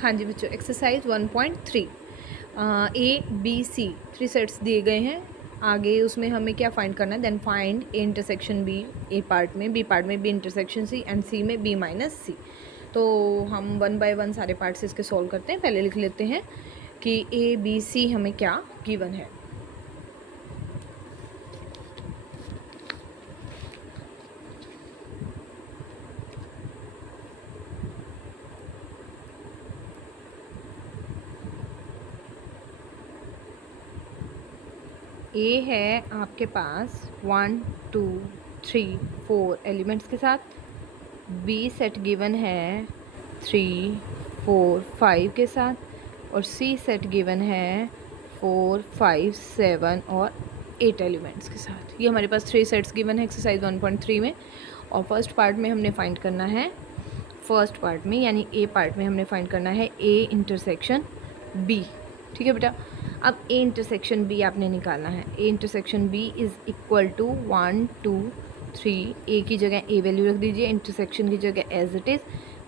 हाँ जी बच्चों, exercise 1.3 A B C 3 sets दिए गए हैं। आगे उसमें हमें क्या फाइंड करना है, then find A intersection B, A part में, बी पार्ट में B intersection C and C में बी माइनस सी। तो हम 1 बाय 1 सारे पार्ट्स इसके सॉल्व करते हैं। पहले लिख लेते हैं कि ए बी सी हमें क्या गिवन है। ए है आपके पास 1 2 3 4 एलिमेंट्स के साथ, बी सेट गिवन है 3 4 5 के साथ, और सी सेट गिवन है 4 5 7 और 8 एलिमेंट्स के साथ। ये हमारे पास 3 सेट्स गिवन है एक्सरसाइज 1.3 में। और फर्स्ट पार्ट में हमने फाइंड करना है, फर्स्ट पार्ट में यानी ए पार्ट में हमने फाइंड करना है ए इंटरसेक्शन बी। ठीक है बेटा, अब ए इंटरसेक्शन बी आपने निकालना है। A intersection B is equal to 1 2 3, A की जगह ए वैल्यू रख दीजिए, इंटरसेक्शन की जगह एज इट इज़,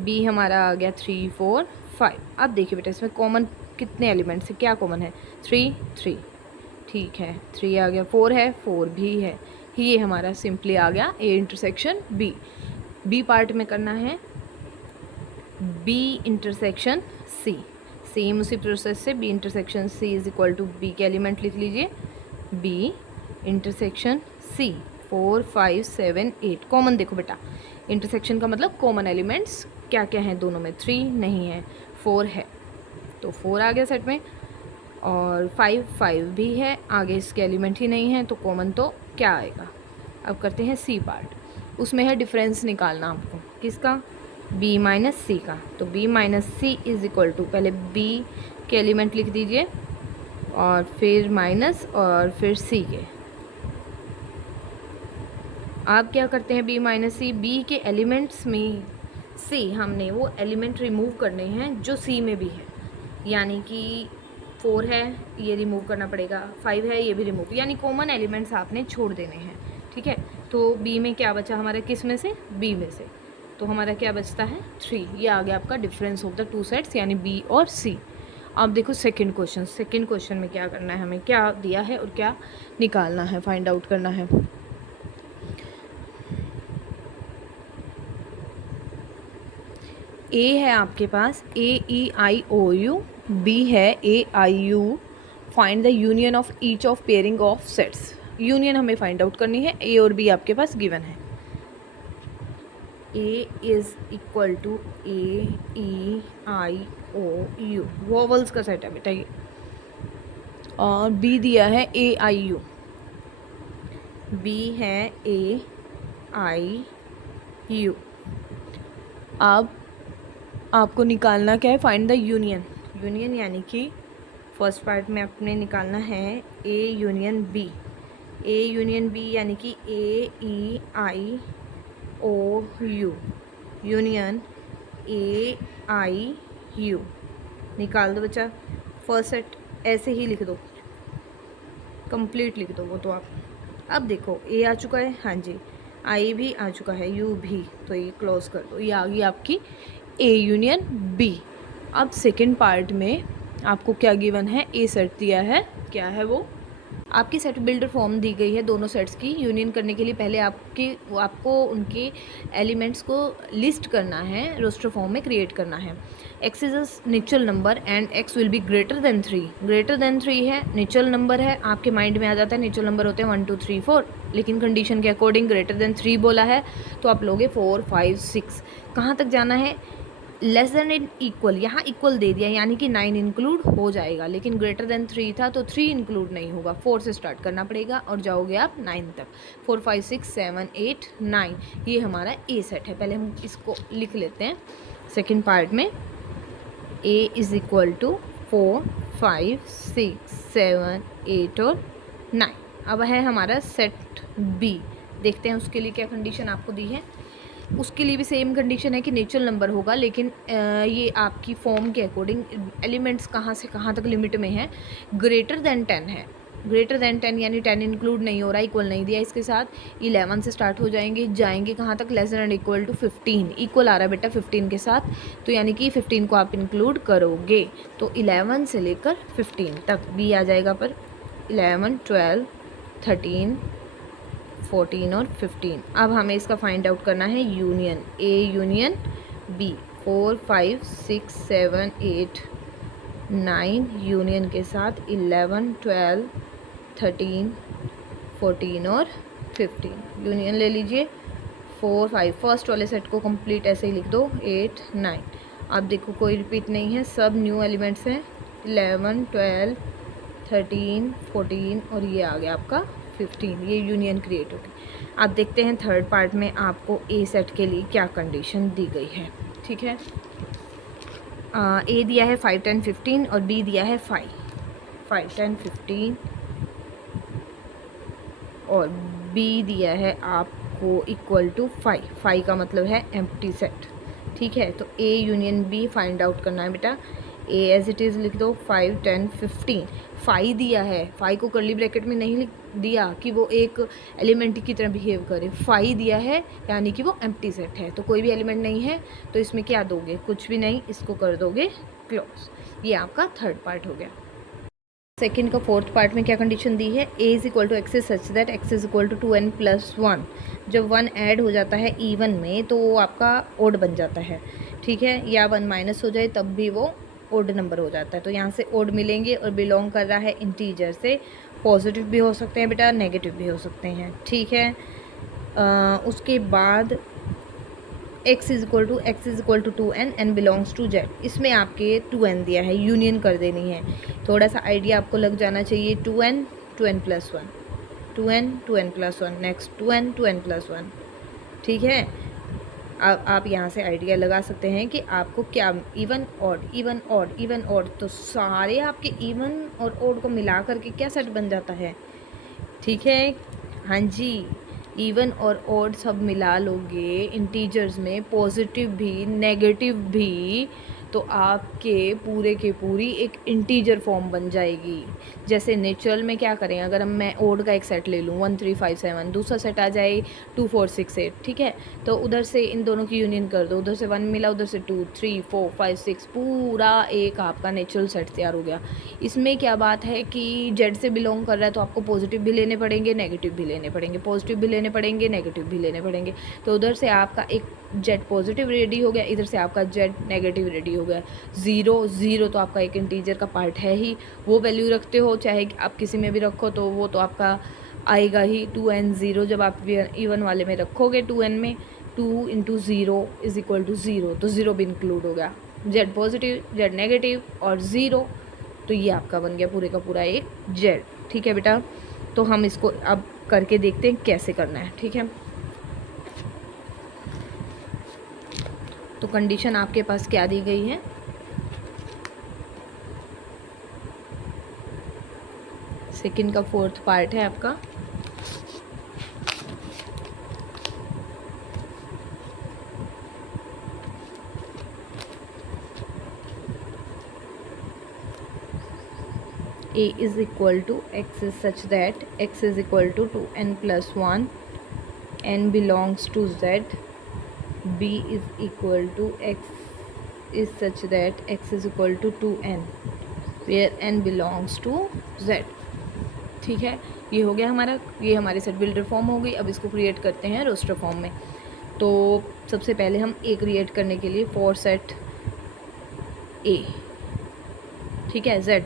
बी हमारा आ गया 3 4 5। अब देखिए बेटा, इसमें कॉमन कितने एलिमेंट्स है, क्या कॉमन है, 3 3, ठीक है 3 आ गया, 4 है 4 भी है, ये हमारा सिंपली आ गया A intersection B. B part में करना है बी इंटरसेक्शन सी, सेम उसी प्रोसेस से B intersection C is equal to B के एलिमेंट लिख लीजिए, बी इंटरसेक्शन सी 4 5 7 8। कॉमन देखो बेटा, इंटरसेक्शन का मतलब कॉमन एलिमेंट्स क्या क्या हैं दोनों में, 3 नहीं है 4 है, तो 4 आ गया सेट में, और 5 5 भी है, आगे इसके एलिमेंट ही नहीं है तो कॉमन तो क्या आएगा। अब करते हैं सी पार्ट, उसमें है डिफरेंस निकालना आपको, किसका, b माइनस सी का। तो b minus C is equal to, पहले b के एलिमेंट लिख दीजिए और फिर माइनस और फिर c के। आप क्या करते हैं, b माइनस सी, b के एलिमेंट्स में से हमने वो एलिमेंट रिमूव करने हैं जो c में भी है, यानी कि 4 है ये रिमूव करना पड़ेगा, 5 है ये भी रिमूव, यानी कॉमन एलिमेंट्स आपने छोड़ देने हैं। ठीक है, तो b में क्या बचा हमारा, किस में से, b में से, तो हमारा क्या बचता है 3। ये आ गया आपका डिफरेंस ऑफ द 2 सेट्स यानी बी और सी। अब देखो सेकंड क्वेश्चन, सेकंड क्वेश्चन में क्या करना है, हमें क्या दिया है और क्या निकालना है, फाइंड आउट करना है। ए है आपके पास AEIOU, बी है AIU, find the union of each of pairing of sets. Union हमें फाइंड आउट करनी है, ए और बी आपके पास गिवन है। A is equal to AEIOU, vowels का सेट है बेटा ये, और B दिया है AIU, B है AIU। अब आपको निकालना क्या है, फाइंड द यूनियन। यूनियन यानी कि फर्स्ट पार्ट में आपने निकालना है A union B, A union B यानी कि AEIOU यूनियन AIU। निकाल दो बच्चा, फर्स्ट सेट ऐसे ही लिख दो, कंप्लीट लिख दो वो तो आप। अब देखो ए आ चुका है, हाँ जी, आई भी आ चुका है, यू भी, तो ये क्लोज कर दो, ये आ गई आपकी ए यूनियन बी। अब सेकंड पार्ट में आपको क्या गिवन है, ए सेट दिया है, क्या है वो, आपकी सेट बिल्डर फॉर्म दी गई है दोनों सेट्स की। यूनियन करने के लिए पहले आपको उनके एलिमेंट्स को लिस्ट करना है, रोस्टर फॉर्म में क्रिएट करना है। X is a natural number and x will be greater than 3, greater than 3 है, नेचुरल नंबर है, आपके माइंड में आ जाता है नेचुरल नंबर होते हैं 1 2 3 4, लेकिन कंडीशन के अकॉर्डिंग ग्रेटर देन 3 बोला है तो आप लोगे 4 5 6। कहाँ तक जाना है, लेस देन इन इक्वल, यहाँ इक्वल दे दिया यानी कि 9 इंक्लूड हो जाएगा, लेकिन ग्रेटर देन 3 था तो 3 इंक्लूड नहीं होगा, 4 से स्टार्ट करना पड़ेगा और जाओगे आप 9 तक, 4 5 6 7 8 9। ये हमारा ए सेट है। पहले हम इसको लिख लेते हैं सेकंड पार्ट में, ए इज़ इक्वल टू 4 5 6 7 8 और 9। अब है हमारा सेट बी, देखते हैं उसके लिए क्या कंडीशन आपको दी है। उसके लिए भी सेम कंडीशन है कि नेचुरल नंबर होगा, लेकिन ये आपकी फॉर्म के अकॉर्डिंग एलिमेंट्स कहाँ से कहाँ तक लिमिट में है, ग्रेटर देन 10 है, ग्रेटर देन 10 यानी 10 इंक्लूड नहीं हो रहा, इक्वल नहीं दिया इसके साथ, 11 से स्टार्ट हो जाएंगे, जाएंगे कहाँ तक, less than and equal to 15, equal आ रहा है बेटा 15 के साथ, तो यानी कि 15 को आप इंक्लूड करोगे तो 11 से लेकर 15 तक बी आ जाएगा, पर 11, 12, 13, 14 और 15। अब हमें इसका फाइंड आउट करना है union, A union B, 4, 5, 6, 7, 8, 9 union के साथ 11, 12, 13, 14 और 15। यूनियन ले लीजिए 4, 5, फर्स्ट वाले सेट को कंप्लीट ऐसे ही लिख दो, 8, 9। अब देखो कोई रिपीट नहीं है, सब न्यू एलिमेंट्स हैं, 11, 12, 13, 14 और ये आ गया आपका 15, ये यूनियन क्रिएट होगी। अब देखते हैं थर्ड पार्ट में आपको ए सेट के लिए क्या कंडीशन दी गई है। ठीक है, ए दिया है 5, 10, 15 और बी दिया है 5, 10, 15 और बी दिया है आपको इक्वल टू 5 का मतलब है एम्प्टी सेट। ठीक है, तो A union B find out करना है बेटा। ए एज इट इज़ लिख दो, 5, 10, 15, 5 दिया है, 5 को कर्ली ब्रैकेट में नहीं लिख दिया कि वो एक एलिमेंट की तरह बिहेव करे, 5 दिया है यानी कि वो एम्प्टी सेट है, तो कोई भी एलिमेंट नहीं है, तो इसमें क्या दोगे, कुछ भी नहीं, इसको कर दोगे क्लोज। ये आपका थर्ड पार्ट हो गया। सेकेंड का फोर्थ पार्ट में क्या कंडीशन दी है, A is equal to X is such that X is equal to 2n + 1। जब 1 ऐड हो जाता है इवन में तो वो आपका ओड बन जाता है। ठीक है, या 1 माइनस हो जाए तब भी वो ओड नंबर हो जाता है, तो यहाँ से ओड मिलेंगे और बिलोंग कर रहा है इंटीजर से। पॉजिटिव भी हो सकते हैं बेटा, नेगेटिव भी हो सकते हैं। ठीक है, उसके बाद x is equal to 2n, n belongs to z। इसमें आपके 2n दिया है, यूनियन कर देनी है, थोड़ा सा आइडिया आपको लग जाना चाहिए। 2n, 2n + 1, 2n, 2n + 1, next 2n, 2n + 1। ठीक है, अब आप यहाँ से आइडिया लगा सकते हैं कि आपको क्या even odd, even odd, even odd, तो सारे आपके इवन और ऑड को मिला करके क्या सेट बन जाता है। ठीक है, हाँ जी, इवन और ऑड सब मिला लोगे इंटीजर्स में, पॉजिटिव भी नेगेटिव भी, तो आपके पूरे के पूरी एक इंटीजर फॉर्म बन जाएगी। जैसे नेचुरल में क्या करें, अगर मैं ओड का एक सेट ले लूँ 1, 3, 5, 7, दूसरा सेट आ जाए 2, 4, 6, 8। ठीक है, तो उधर से इन दोनों की यूनियन कर दो, उधर से 1 मिला, उधर से 2, 3, 4, 5, 6, पूरा एक आपका नेचुरल सेट तैयार हो गया। इसमें क्या बात है कि जेड से बिलोंग कर रहा है तो आपको पॉजिटिव भी लेने पड़ेंगे, नेगेटिव भी लेने पड़ेंगे, पॉजिटिव भी लेने पड़ेंगे, नेगेटिव भी लेने पड़ेंगे। तो उधर से आपका एक जेड पॉजिटिव रेडी हो गया, इधर से आपका जेड नेगेटिव रेडी हो गया। 0, 0 तो आपका एक इंटीजर का पार्ट है ही, वो वैल्यू रखते हो, चाहे आप किसी में भी रखो तो वो तो आपका आएगा ही। 2n 0 जब आप इवन वाले में रखोगे 2n में, 2 × 0 = 0, तो 0 भी इंक्लूड हो गया, जेड पॉजिटिव, जेड नेगेटिव और 0, तो ये आपका बन गया पूरे का पूरा एक जेड। ठीक है बेटा, तो हम इसको अब करके देखते हैं कैसे करना है। ठीक है, तो कंडीशन आपके पास क्या दी गई है, सेकंड का फोर्थ पार्ट है आपका। A is equal to x is such that x is equal to 2n + 1, n belongs to z। B is equal to x is such that x is equal to 2n, where n belongs to z। ठीक है, ये हो गया हमारा, ये हमारी set builder form हो गई। अब इसको क्रिएट करते हैं रोस्टर फॉर्म में। तो सबसे पहले हम ए क्रिएट करने के लिए फॉर सेट ए, ठीक है, z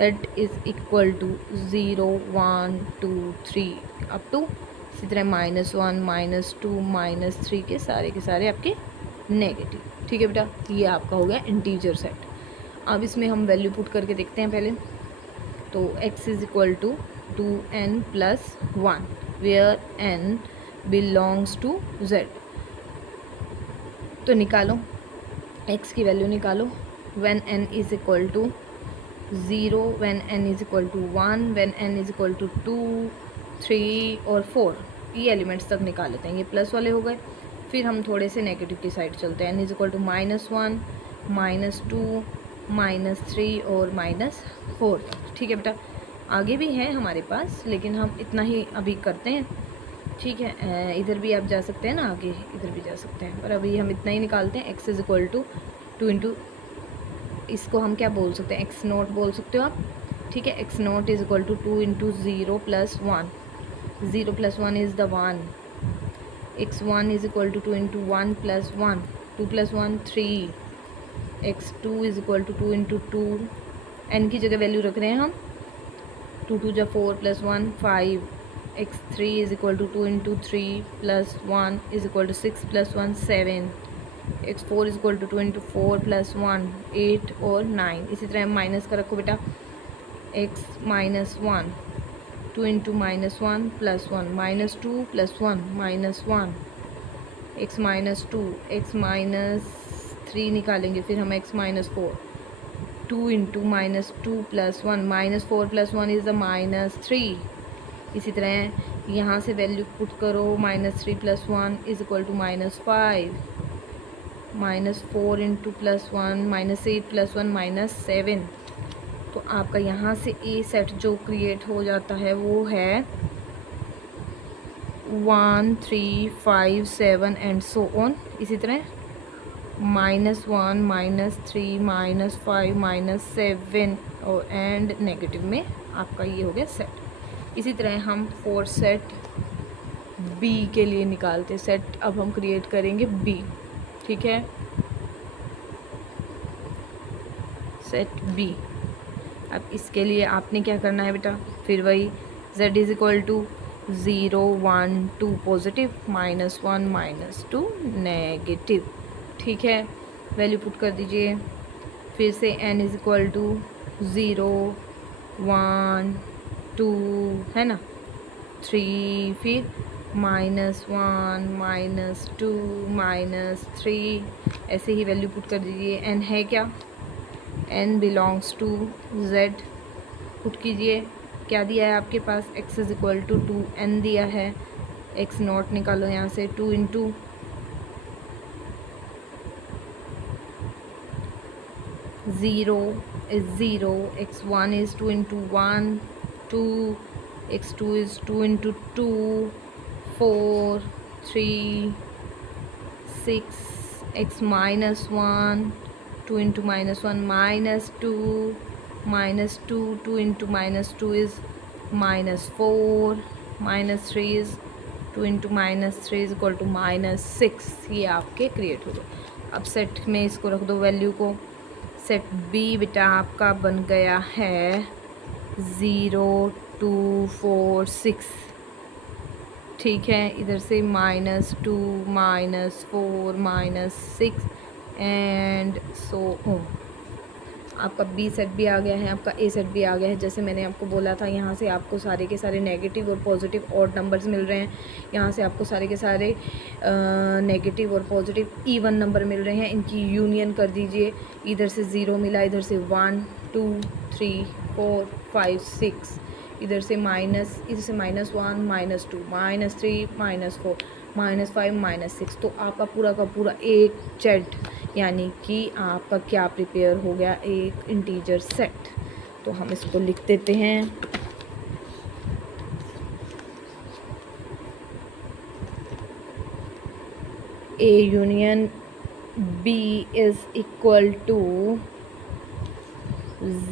is equal to 0, 1, 2, 3 up to इसी तरह -1, -2, -3 के सारे आपके नेगेटिव। ठीक है बेटा, ये आपका हो गया इंटीजर सेट। अब इसमें हम वैल्यू पुट करके देखते हैं पहले। तो x is equal to 2n + 1, where n belongs to z। तो निकालो x की वैल्यू निकालो, when n is equal to 0, when n is equal to 1, when n is equal to 2, 3 और 4, ये एलिमेंट्स तक निकाल लेते हैं। ये प्लस वाले हो गए। फिर हम थोड़े से नेगेटिव की साइड चलते हैं। n इज़ इक्वल टू -1, -2, -3 और -4 तक। ठीक है बेटा, आगे भी है हमारे पास, लेकिन हम इतना ही अभी करते हैं, ठीक है। इधर भी आप जा सकते हैं ना, आगे इधर भी जा सकते हैं, पर अभी हम इतना ही निकालते हैं। x is equal to 2 into, इसको हम क्या बोल सकते हैं, एक्स नोट बोल सकते हो आप, ठीक है। X naught is equal to 2 into 0 plus 1, 0 plus 1 is the 1, x1 is equal to 2 into 1 plus 1, 2 plus 1 3, x2 is equal to 2 into 2, n की जगह वैल्यू रख रहे हैं हम, 2 2 जा 4 plus 1 5, x3 is equal to 2 into 3 plus 1 is equal to 6 plus 1 7, x4 is equal to 2 into 4 plus 1 8 और 9। इसी तरह माइनस का रखो बेटा, x minus 1, 2 into minus 1 plus 1 minus 2 plus 1 minus 1, x minus 2, x minus 3 निकालेंगे, फिर हम x minus 4, 2 into minus 2 plus 1 minus 4 plus 1 is the minus 3। इसी तरह यहाँ से वैल्यू पुट करो, minus 3 plus 1 is equal to minus 5, minus 4 into plus 1 minus 8 plus 1 minus 7। तो आपका यहाँ से ए सेट जो क्रिएट हो जाता है वो है 1 3 5 7 एंड सो ऑन। इसी तरह -1 -3 -5 -7 और एंड नेगेटिव में आपका ये हो गया सेट। इसी तरह हम 4 सेट बी के लिए निकालते हैं। सेट अब हम क्रिएट करेंगे बी, ठीक है, सेट बी। अब इसके लिए आपने क्या करना है बेटा, फिर वही z is equal to 0 1 2 positive, -1 -2 negative, ठीक है। वैल्यू पुट कर दीजिए, फिर से n इज़ इक्वल टू 0 1 2 है ना, 3, फिर -1 -2 -3, ऐसे ही वैल्यू पुट कर दीजिए। n है क्या, n belongs to z, put कीजिए। क्या दिया है आपके पास, x is equal to 2, n दिया है, x नॉट निकालो यहाँ से, 2 into 0 is 0, x1 is 2 into 1 2, x2 is 2 into 2 4 3 6, x minus 1 2 into -1 -2 -2 2 into -2 is -4, -3 is 2 into -3 is equal to -6। ये आपके क्रिएट हो गए। अब सेट में इसको रख दो वैल्यू को। सेट बी बेटा आपका बन गया है 0 2 4 6, ठीक है। इधर से -2 -4 -6 एंड सो ऑन। आपका बी सेट भी आ गया है, आपका ए सेट भी आ गया है। जैसे मैंने आपको बोला था, यहाँ से आपको सारे के सारे नेगेटिव और पॉजिटिव ऑड नंबर्स मिल रहे हैं। यहाँ से आपको सारे के सारे नेगेटिव और पॉजिटिव इवन नंबर मिल रहे हैं। इनकी यूनियन कर दीजिए। इधर से 0 मिला, इधर से 1 2 3 4 5 6, इधर से माइनस, इधर से -1 -2 -3 -4 -5 -6। तो आपका पूरा का पूरा एक सेट, यानी कि आपका क्या प्रिपेयर हो गया, एक इंटीजर सेट। तो हम इसको लिख देते हैं, A union B is equal to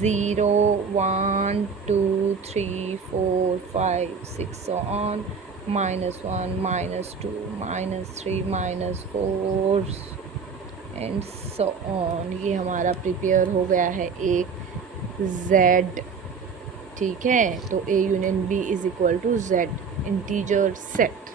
0 1 2 3 4 5 6 so on, -1 -2 -3 -4 and so on. ये हमारा प्रिपेयर हो गया है एक z, ठीक है। तो A union B is equal to z integer set.